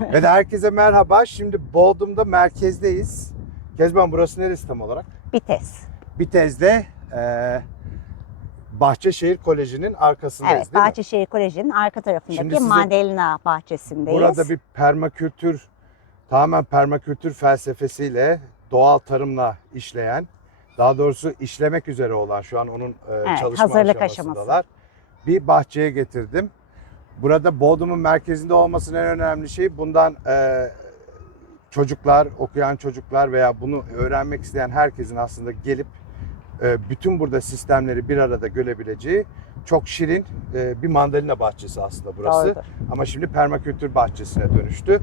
Ve de herkese merhaba. Şimdi Bodrum'da merkezdeyiz. Kezban, burası neresi tam olarak? Bites. Bitez'de Bahçeşehir Koleji'nin arkasındayız, Evet, değil mi? Bahçeşehir Koleji'nin arka Şimdi tarafındaki size Mandalina bahçesindeyiz. Burada bir permakültür, tamamen permakültür felsefesiyle doğal tarımla işleyen, daha doğrusu işlemek üzere olan, şu an onun çalışma hazırlık aşamasındalar. Bir bahçeye getirdim. Burada Bodrum'un merkezinde olmasının en önemli şeyi bundan çocuklar, okuyan çocuklar veya bunu öğrenmek isteyen herkesin aslında gelip bütün burada sistemleri bir arada görebileceği çok şirin bir mandalina bahçesi aslında burası. Doğrudur. Ama şimdi permakültür bahçesine dönüştü.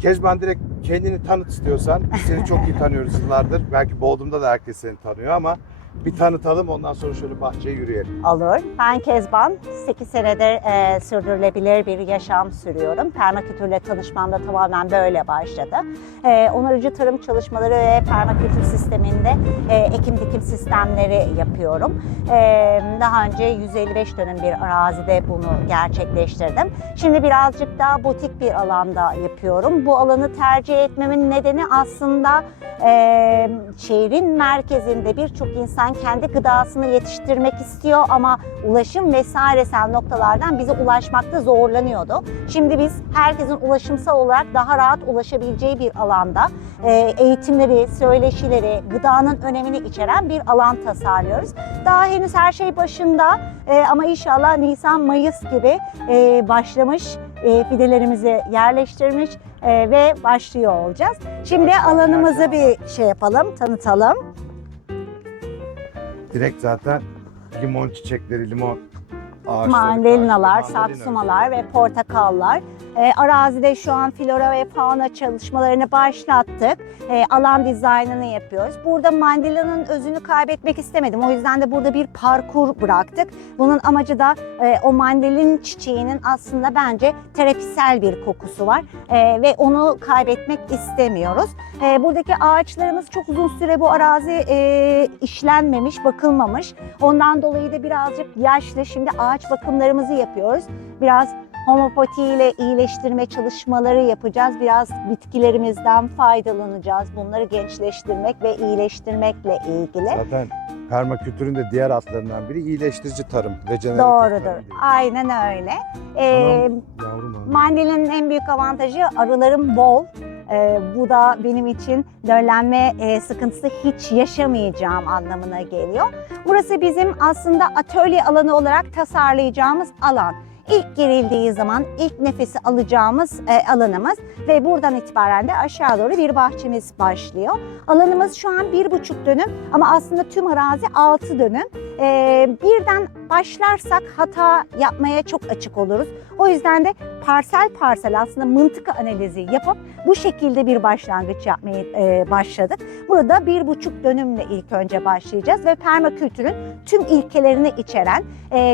Kezban, direkt kendini tanıt istiyorsan. Biz seni çok iyi tanıyoruz yıllardır. Belki Bodrum'da da herkes seni tanıyor ama bir tanıtalım, ondan sonra şöyle bahçeye yürüyelim. Olur. Ben Kezban. 8 senedir sürdürülebilir bir yaşam sürüyorum. Permakültürle tanışmam da tamamen böyle başladı. Onarıcı tarım çalışmaları ve permakültür sisteminde ekim dikim sistemleri yapıyorum. Daha önce 155 dönüm bir arazide bunu gerçekleştirdim. Şimdi birazcık daha butik bir alanda yapıyorum. Bu alanı tercih etmemin nedeni aslında şehrin merkezinde birçok insan kendi gıdasını yetiştirmek istiyor ama ulaşım vesairesel noktalardan bize ulaşmakta zorlanıyordu. Şimdi biz herkesin ulaşımsal olarak daha rahat ulaşabileceği bir alanda eğitimleri, söyleşileri, gıdanın önemini içeren bir alan tasarlıyoruz. Daha henüz her şey başında ama inşallah Nisan-Mayıs gibi başlamış, fidelerimizi yerleştirmiş ve başlıyor olacağız. Şimdi alanımızı bir şey yapalım, tanıtalım. Direkt zaten limon çiçekleri, limon ağaçları, Mandalinalar, mandalina saksumalar ve portakallar. Arazide şu an flora ve fauna çalışmalarını başlattık. Alan dizaynını yapıyoruz. Burada mandalina'nın özünü kaybetmek istemedim. O yüzden de burada bir parkur bıraktık. Bunun amacı da o mandalin çiçeğinin aslında bence terapisel bir kokusu var. Ve onu kaybetmek istemiyoruz. Buradaki ağaçlarımız çok uzun süre bu arazi işlenmemiş, bakılmamış. Ondan dolayı da birazcık yaşlı. Şimdi ağaç bakımlarımızı yapıyoruz. Biraz homopati ile iyileştirme çalışmaları yapacağız. Biraz bitkilerimizden faydalanacağız. Bunları gençleştirmek ve iyileştirmekle ilgili. Zaten permakültürün de diğer adlarından biri iyileştirici tarım, rejeneratif Doğrudur. tarım diye. Aynen öyle. Yavrum. Mandalina'nın en büyük avantajı arıların bol. Bu da benim için döllenme sıkıntısı hiç yaşamayacağım anlamına geliyor. Burası bizim aslında atölye alanı olarak tasarlayacağımız alan. İlk girildiği zaman ilk nefesi alacağımız alanımız ve buradan itibaren de aşağı doğru bir bahçemiz başlıyor. Alanımız şu an 1,5 dönüm ama aslında tüm arazi 6 dönüm. Birden başlarsak hata yapmaya çok açık oluruz. O yüzden de parsel parsel aslında mıntıka analizi yapıp bu şekilde bir başlangıç yapmaya başladık. Burada 1,5 dönümle ilk önce başlayacağız ve permakültürün tüm ilkelerini içeren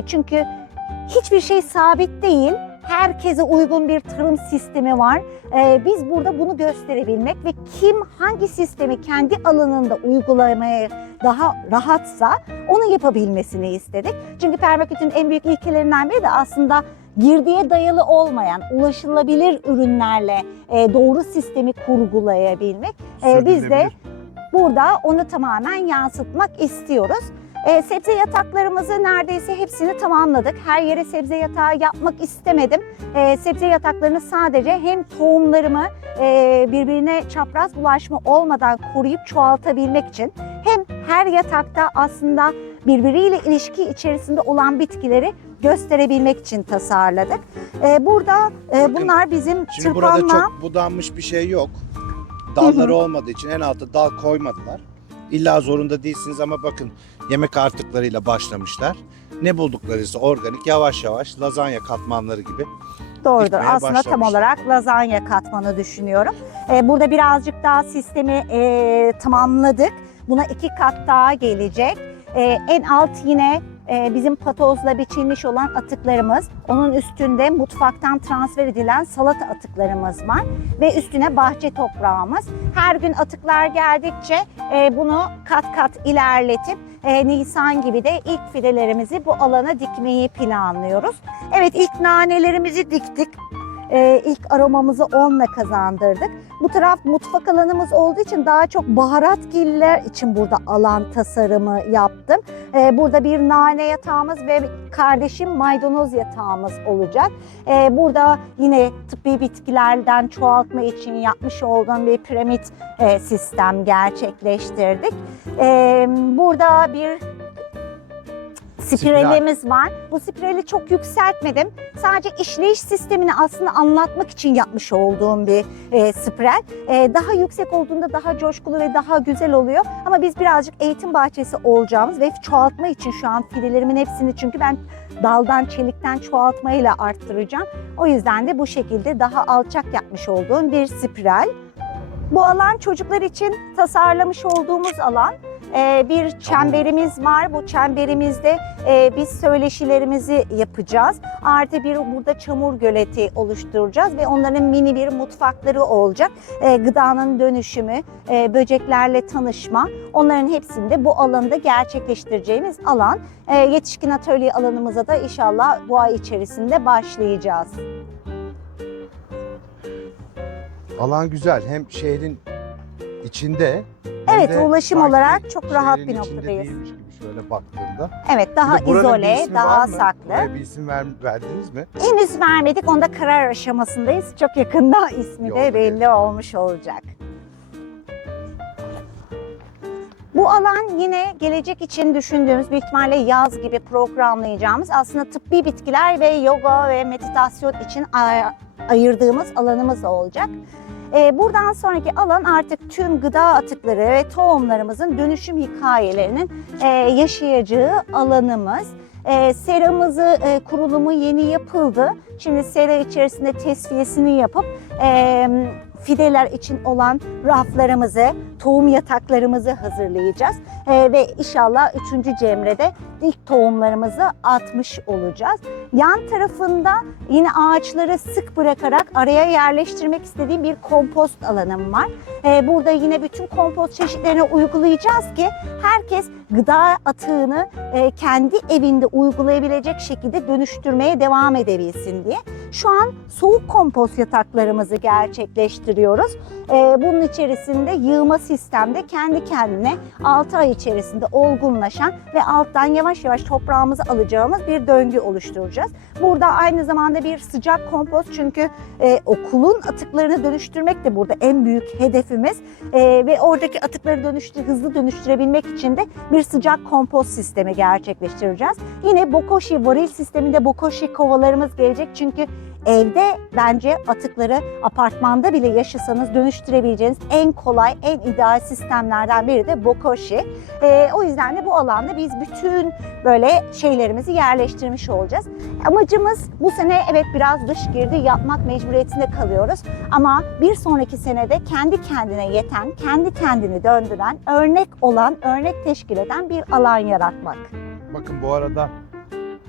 çünkü hiçbir şey sabit değil. Herkese uygun bir tarım sistemi var. Biz burada bunu gösterebilmek ve kim hangi sistemi kendi alanında uygulamaya daha rahatsa onu yapabilmesini istedik. Çünkü permakültürün en büyük ilkelerinden biri de aslında girdiye dayalı olmayan, ulaşılabilir ürünlerle doğru sistemi kurgulayabilmek. Biz de burada onu tamamen yansıtmak istiyoruz. Sebze yataklarımızı neredeyse hepsini tamamladık. Her yere sebze yatağı yapmak istemedim. Sebze yataklarını sadece hem tohumlarımı birbirine çapraz bulaşma olmadan koruyup çoğaltabilmek için hem her yatakta aslında birbiriyle ilişki içerisinde olan bitkileri gösterebilmek için tasarladık. Burada bunlar bizim Şimdi burada tırpanla... çok budanmış bir şey yok. Dalları olmadığı için en altta dal koymadılar. İlla zorunda değilsiniz ama bakın yemek artıklarıyla başlamışlar. Ne bulduklarıysa organik, yavaş yavaş lazanya katmanları gibi. Doğrudur. Aslında tam olarak lazanya katmanı düşünüyorum. Burada birazcık daha sistemi tamamladık. Buna 2 kat daha gelecek. En alt yine bizim patozla biçilmiş olan atıklarımız. Onun üstünde mutfaktan transfer edilen salata atıklarımız var. Ve üstüne bahçe toprağımız. Her gün atıklar geldikçe bunu kat kat ilerletip Nisan gibi de ilk fidelerimizi bu alana dikmeyi planlıyoruz. Evet, ilk nanelerimizi diktik. ilk aromamızı onunla kazandırdık. Bu taraf mutfak alanımız olduğu için daha çok baharatgiller için burada alan tasarımı yaptım. Burada bir nane yatağımız ve kardeşim maydanoz yatağımız olacak. Burada yine tıbbi bitkilerden çoğaltma için yapmış olduğum bir piramit sistem gerçekleştirdik. Burada bir spiralimiz var. Bu spirali çok yükseltmedim. Sadece işleyiş sistemini aslında anlatmak için yapmış olduğum bir spiral. Daha yüksek olduğunda daha coşkulu ve daha güzel oluyor. Ama biz birazcık eğitim bahçesi olacağımız ve çoğaltma için şu an filelerimin hepsini, çünkü ben daldan, çelikten çoğaltmayla arttıracağım. O yüzden de bu şekilde daha alçak yapmış olduğum bir spiral. Bu alan çocuklar için tasarlamış olduğumuz alan. Bir çemberimiz var. Bu çemberimizde biz söyleşilerimizi yapacağız. Artı bir burada çamur göleti oluşturacağız ve onların mini bir mutfakları olacak. Gıdanın dönüşümü, böceklerle tanışma, onların hepsini de bu alanda gerçekleştireceğimiz alan. Yetişkin atölye alanımıza da inşallah bu ay içerisinde başlayacağız. Alan güzel. Hem şehrin içinde, Evet, ulaşım olarak çok rahat bir şehrin içinde noktadayız. değilmiş gibi şöyle baktığında. Evet, daha Bir de buranın bir izole, ismi var daha mı? saklı. Buraya bir isim verdiniz mi? Henüz vermedik, onda karar aşamasındayız. Çok yakında ismi Yolda de belli gelecek. olmuş olacak. Bu alan yine gelecek için düşündüğümüz, büyük ihtimalle yaz gibi programlayacağımız, aslında tıbbi bitkiler ve yoga ve meditasyon için ayırdığımız alanımız olacak. Buradan sonraki alan artık tüm gıda atıkları ve tohumlarımızın dönüşüm hikayelerinin yaşayacağı alanımız. Seramızı kurulumu yeni yapıldı. Şimdi sera içerisinde tesviyesini yapıp fideler için olan raflarımızı, tohum yataklarımızı hazırlayacağız. Ve inşallah 3. cemrede ilk tohumlarımızı atmış olacağız. Yan tarafında yine ağaçları sık bırakarak araya yerleştirmek istediğim bir kompost alanım var. Burada yine bütün kompost çeşitlerini uygulayacağız ki herkes gıda atığını kendi evinde uygulayabilecek şekilde dönüştürmeye devam edebilsin diye. Şu an soğuk kompost yataklarımızı gerçekleştiriyoruz. Bunun içerisinde yığma sistemde kendi kendine 6 ay içerisinde olgunlaşan ve alttan yavaş yavaş toprağımızı alacağımız bir döngü oluşturacağız. Burada aynı zamanda bir sıcak kompost, çünkü okulun atıklarını dönüştürmek de burada en büyük hedefimiz. Ve oradaki atıkları hızlı dönüştürebilmek için de bir sıcak kompost sistemi gerçekleştireceğiz. Yine bokoshi varil sisteminde bokoshi kovalarımız gelecek, çünkü evde bence atıkları apartmanda bile yaşasanız dönüştürebileceğiniz en kolay, en ideal sistemlerden biri de bokoshi. O yüzden de bu alanda biz bütün böyle şeylerimizi yerleştirmiş olacağız. Amacımız bu sene evet biraz dış girdi yapmak mecburiyetinde kalıyoruz. Ama bir sonraki senede kendi kendine yeten, kendi kendini döndüren, örnek olan, örnek teşkil eden bir alan yaratmak. Bakın bu arada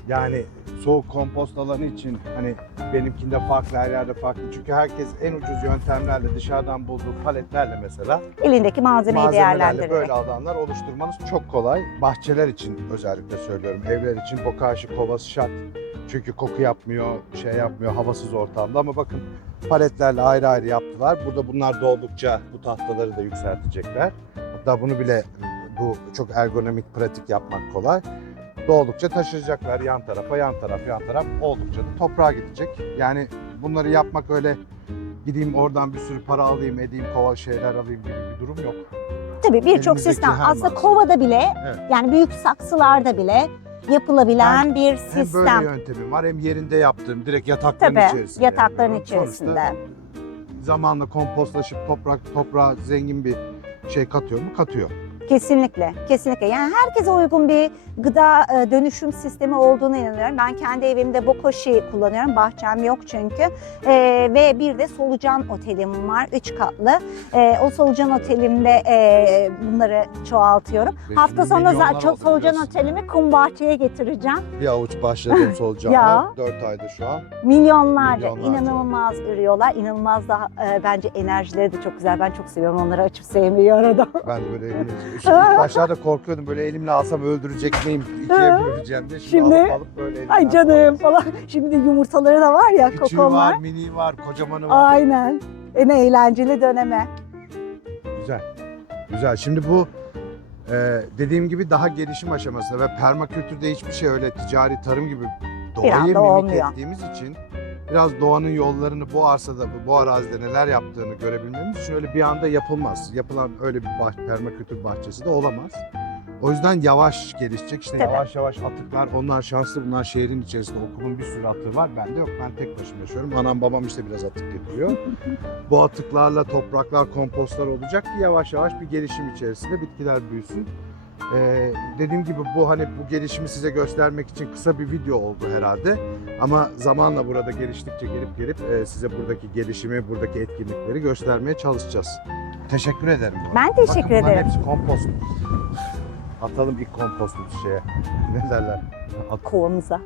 yani soğuk kompost alanı için hani benimkinde farklı, her yerde farklı. Çünkü herkes en ucuz yöntemlerle, dışarıdan bulduğu paletlerle mesela Elindeki malzemeyi malzemelerle değerlendirerek. böyle alanlar oluşturmanız çok kolay. Bahçeler için özellikle söylüyorum. Evler için bokashi kovası şart. Çünkü koku yapmıyor, şey yapmıyor havasız ortamda, ama bakın paletlerle ayrı ayrı yaptılar. Burada bunlar doldukça bu tahtaları da yükseltecekler. Hatta bunu bile bu çok ergonomik, pratik yapmak kolay. Doldukça taşıyacaklar yan tarafa, yan taraf oldukça da toprağa gidecek. Yani bunları yapmak öyle gideyim oradan bir sürü para alayım, edeyim, kova şeyler alayım gibi bir durum yok. Tabii birçok Elimizdeki sistem her aslında malzeme. kovada bile, Evet. yani büyük saksılarda bile yapılabilen bir Hem sistem. böyle yöntemim var, hem yerinde yaptığım direkt yatakların Tabii içerisinde. yatakların yapıyorum. içerisinde. Sonuçta zamanla kompostlaşıp toprağa zengin bir şey katıyor mu? Katıyor. Kesinlikle, kesinlikle. Yani herkese uygun bir gıda dönüşüm sistemi olduğuna inanıyorum. Ben kendi evimde bokoshi kullanıyorum. Bahçem yok çünkü. Ve bir de solucan otelim var, 3 katlı. O solucan otelimde bunları çoğaltıyorum. Ve Hafta şimdi sonu milyonlar oldu solucan biliyorsun. otelimi kum bahçeye getireceğim. Bir avuç başladım solucanlar. Ya. 4 aydır şu an. Milyonlarca, Milyonlarca inanılmaz ürüyorlar. İnanılmaz da bence enerjileri de çok güzel. Ben çok seviyorum onları, açıp sevmeyi arada. Ben de böyle evin düşün. İlk başlarda korkuyordum böyle elimle alsam öldürecek miyim, ikiye böleceğim diye. Şimdi- alıp böyle elimle Ay canım falan. Şimdi yumurtaları da var ya, Küçüğü kokonlar. var, mini var, kocamanı var. Aynen. En eğlenceli döneme. Güzel. Güzel. Şimdi bu dediğim gibi daha gelişim aşamasında ve permakültürde hiçbir şey öyle ticari tarım gibi doğayı anda mimik olmuyor. ettiğimiz için biraz doğanın yollarını bu arsada, bu arazide neler yaptığını görebilmemiz için öyle bir anda yapılmaz. Yapılan öyle bir permakültür bahçesi de olamaz. O yüzden yavaş gelişecek. İşte Tabii. yavaş yavaş atıklar. Onlar şanslı. Bunlar şehrin içerisinde. Okulun bir sürü atığı var. Bende yok. Ben tek başıma yaşıyorum. Anam babam işte biraz atık getiriyor. Bu atıklarla topraklar, kompostlar olacak ki yavaş yavaş bir gelişim içerisinde bitkiler büyüsün. Dediğim gibi bu hani bu gelişimi size göstermek için kısa bir video oldu herhalde. Ama zamanla burada geliştikçe gelip size buradaki gelişimi, buradaki etkinlikleri göstermeye çalışacağız. Teşekkür ederim. Ben teşekkür Bakın bunların ederim. hepsi kompost. Atalım ilk kompostu şeye. Ne derler? Kovamıza.